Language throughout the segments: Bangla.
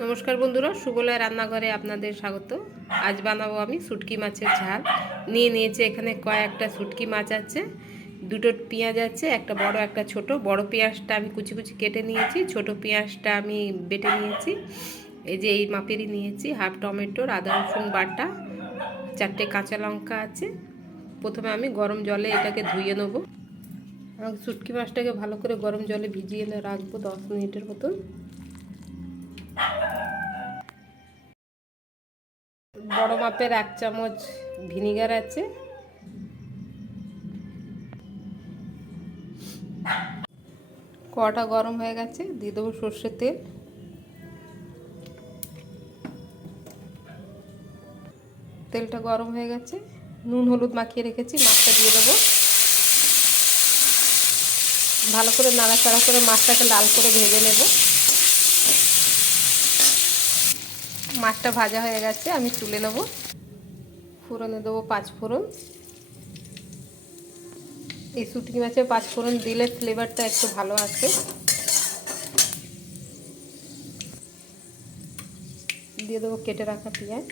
নমস্কার বন্ধুরা সুবলয় রান্নাঘরে আপনাদের স্বাগত। আজ বানাবো আমি শুটকি মাছের ঝাল। নিয়ে নিয়েছি এখানে কয়েকটা শুটকি মাছ আছে, দুটো পেঁয়াজ আছে, একটা বড়, একটা ছোট। বড় পেঁয়াজটা আমি কুচি কুচি কেটে নিয়েছি, ছোট পেঁয়াজটা আমি বেটে নিয়েছি। এই যে এই মাপেরই নিয়েছি, হাফ টমেটোর আদা, রসুন, বাটা, চারটে কাঁচা লঙ্কা আছে। প্রথমে আমি গরম জলে এটাকে ধুয়ে নেব। শুটকি মাছটাকে ভালো করে গরম জলে ভিজিয়ে রাখব দশ মিনিটের মতন। বড় মাপের এক চামচ ভিনিগার আছে। কটা গরম হয়ে গেছে, দিয়ে দেবো সর্ষের তেল। তেলটা গরম হয়ে গেছে, নুন, হলুদ মাখিয়ে রেখেছি, মাছটা দিয়ে দেবো। ভালো করে নাড়াচাড়া করে মাছটাকে লাল করে ভেজে নেব। মাছটা ভাজা হয়ে গেছে, আমি তুলে নেব। ফোড়নে দেবো পাঁচ ফোড়ন। এই শুটকি মাছে পাঁচ ফোড়ন দিলে ফ্লেভারটা একটু ভালো আছে দিয়ে দেবো কেটে রাখা পেঁয়াজ।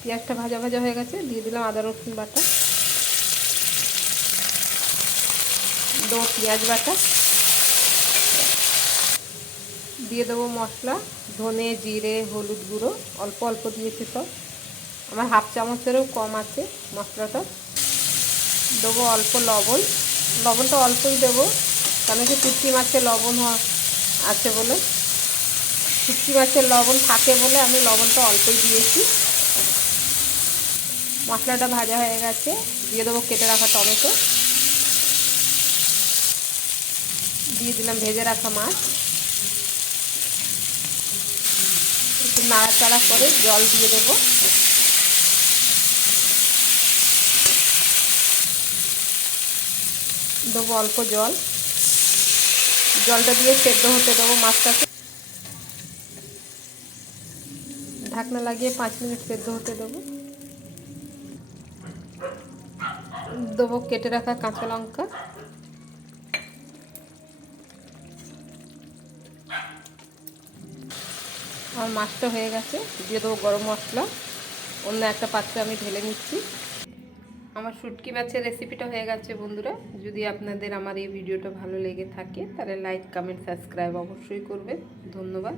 পেঁয়াজটা ভাজা ভাজা হয়ে গেছে, দিয়ে দিলাম আদা, রসুন বাটা। দেবো পেঁয়াজ বাটা। দিয়ে দেবো মশলা, ধনে, জিরে, হলুদ গুঁড়ো, অল্প অল্প দিয়েছি সব। আমার হাফ চামচেরও কম আছে মশলাটা। দেবো অল্প লবণ। লবণটা অল্পই দেবো, কারণ কি শুটকি মাছে লবণ আছে বলে। শুটকি মাছের লবণ থাকে বলে আমি লবণটা অল্পই দিয়েছি। মশলাটা ভাজা হয়ে গেছে, দিয়ে দেবো কেটে রাখা টমেটো। দিয়ে দিলাম ভেজে রাখা মাছ। একটু নাড়াচাড়া করে জল দিয়ে দেবো। দেবো অল্প জল। জলটা দিয়ে সেদ্ধ হতে দেবো মাছটাকে। ঢাকনা লাগিয়ে পাঁচ মিনিট সেদ্ধ হতে দেবো। দেবো কেটে রাখা কাঁচা লঙ্কা। আমার মাছটা হয়ে গেছে, দিয়ে দেবো গরম মশলা। অন্য একটা পাত্রে আমি ঢেলে নিচ্ছি। আমার শুটকি মাছের রেসিপিটা হয়ে গেছে বন্ধুরা। যদি আপনাদের আমার এই ভিডিওটা ভালো লেগে থাকে, তাহলে লাইক কমেন্ট সাবস্ক্রাইব অবশ্যই করবেন। ধন্যবাদ।